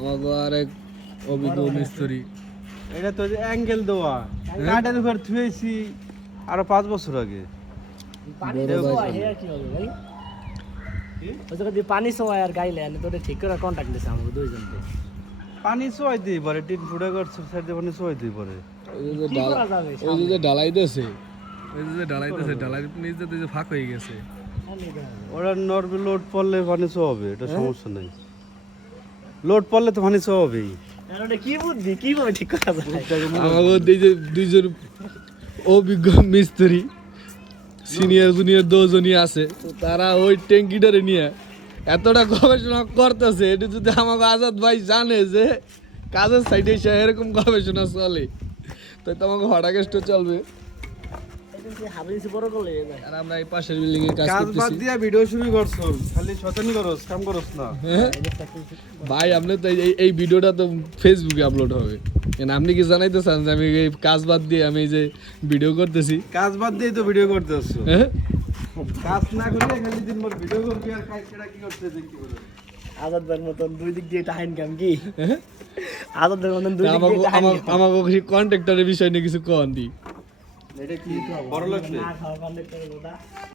আমাকে আরেক অভিজ্ঞ মিস্ত্রি। এটা তো অ্যাঙ্গেল দেওয়া কাঠের উপর থুয়েছি আরো 5 বছর আগে। পানি ছোঁয়া হে কি হবে ভাই? ওই জায়গা পানি ছোঁয়া আর গাইলে আনে তোরে ঠিক করে কন্টাক্ট দিছে আমাকে দুইজনকে। পানি ছোঁয়াই দিই পারে, টিন ফুটে করছে সাইডে পানি ছোঁয়াই দিই পারে। কি করা যাবে? ওই যে ঢালাই দিয়েছে, ঢালাই নিচে যে ফাঁক হয়ে গেছে। ওরা নরবে লোড পড়লে পানি ছোঁয়াবে, এটা সমস্যা নাই। লোড পড়লে তো পানি ছোঁয়াবেই। আর ওটা কি বুদ্ধি কিভাবে ঠিক করা যায়? আমাকে দুইজন অভিজ্ঞ মিস্ত্রি সিনিয়র জুনিয়র দুজনই আছে, তো তারা ওই ট্যাঙ্কিটারে নিয়ে এতটা গবেষণা করতেছে। এটা যদি আমাকে আজাদ ভাই জানে যে কাজের সাইডে এসে এরকম গবেষণা চলে, তাই তো আমাকে হঠাৎ চলবে। আর আমরা এই পাশের বিল্ডিং এ কাজ কাজ বাদ করতেছি। দিয়া ভিডিও শুরু করছো, খালি শয়তানি করছ, কাম করছ না। ভাই আপনি তো এই ভিডিওটা তো ফেসবুকে আপলোড হবে, আপনি কি জানাইতে চান যে আমি এই কাজ বাদ দিয়ে আমি এই যে ভিডিও করতেছি? কাজ বাদ দিয়ে তো ভিডিও করতে আসছো। হ্যাঁ, কাজ না করলে খালি দিনভর ভিডিও করবি আর কাজ সেটা কি করতে দেখি বলে। আজাদ ভাইয়ের মতন দুই দিক দিয়ে টাইম কাম কি? আজাদ ভাইয়ের মতন দুই দিক আমাকে দিয়ে টাইম আমাকে কন্ট্রাক্টরের বিষয় নিয়ে কিছু কন দি। এটা কি বড় লোক না খাওয়া কন্ডাক্টরের কথা